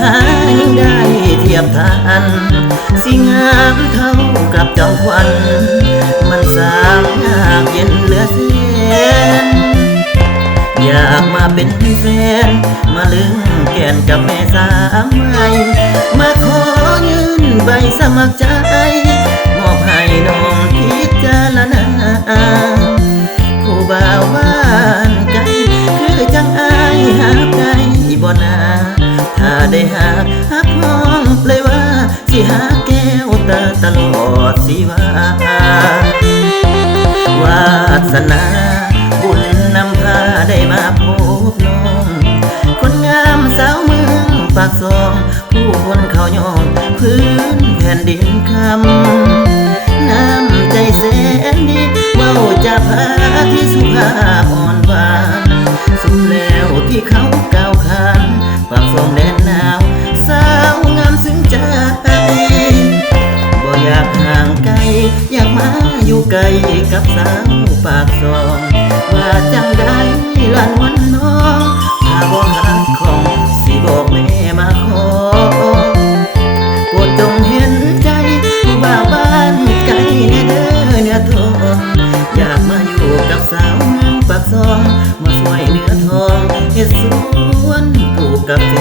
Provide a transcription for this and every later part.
หายังได้เทียบทานสิงามเท่ากับจอมขวัญมันสางยากเย็นเหลือเสียอยากมาเป็นแฟนมาลึงแก่นกับแม่สามไม้มาขอยืนใบสมัครใจมอบให้น้องพิจารณาผู้บ่าวบ้านไกลคือจังอายหาได้บ่นาถ้าได้หักพ้องเลยว่าสิหาแก้วตาตลอดสิว่าวาสนาบุญนำพาได้มาพบน้องคนงามสาวเมืองปากซองผู้คนเขายองพื้นแผ่นดินคำน้ำใจแสนดีเว้าจะพาที่สุภาพอ่อนหวานสุดแล้วที่เขาก้าวขานปากซองแดนหนาวสาวงามซึ้งใจบ่อยากห่างไกลอยากมาอยู่ไกลกับสาวปากซองว่าจังได้ลานวันน้องถ้าบ่หักของสิบอกแม่มาขอโปรดจงเห็นใจผู้บ่าวบ้านไกลแน่เด้อเนื้อทองอยากมาอยู่กับสาวเมืองปากซองมาสวยเนื้อทองเฮ็ดสวนปลูกกาแฟ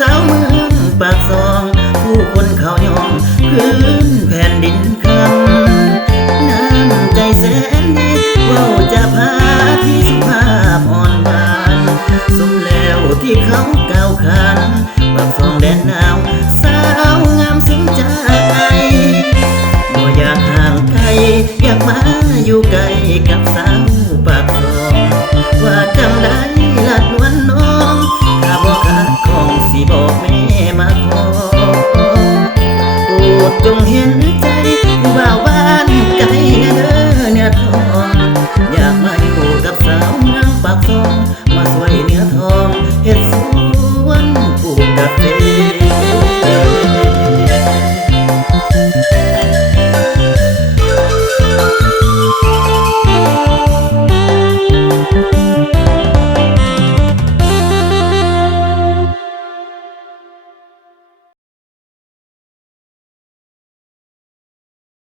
สาวเมืองปากซองผู้คนเขายองพื้นแผ่นดินคำน้ำใจแสนดีเว้าจะพาที่สุภาพอ่อนหวานสมแล้วที่เขาก้าวขานปากซองแดนหนาวสาวงามซึ้งใจบ่อยากห่างไกลอยากมาอยู่ใกล้กับสาวปากซองว่าจำได้ลาดวันน้องถ้าบ่ขาดของสิบอกแม่มาขอโปรดจงเห็น